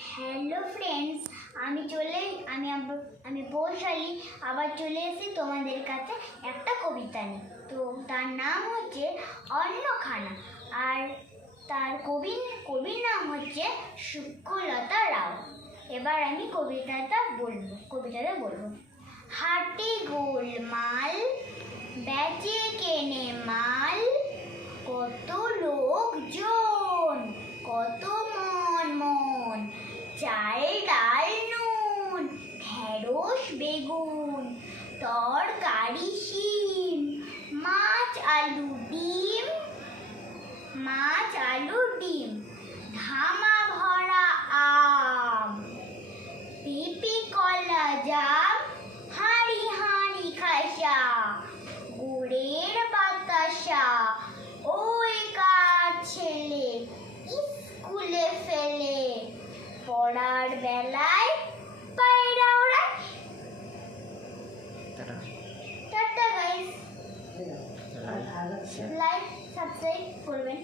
Hello friends, আমি বৈশালী আবার চলে এসেছি তোমাদের কাছে একটা কবিতা নিয়ে। তো তার নাম হচ্ছে অন্নখানা, আর তার কবির নাম হচ্ছে শুক্ললতা রাও। এবার আমি কবিতাটা বলবো। হাটে গোলমাল, বেচে কেনে মাল, কত লোকজন, কত মন, চাল ডাল নুন, ঢেঁড়স বেগুন, তরকারি শিম, মাছ আলু ডিম, ধামা ভরা আম, পেঁপে কলা জাম, হাঁড়ি হাঁড়ি খাসা, গুড়ের বাতাসা, ওই কার ছেলে স্কুলে ফেলে, পড়ার বেলায় পায়রা ওড়ায়। টাটা গাইস, লাইক সাবস্ক্রাইব করবেন।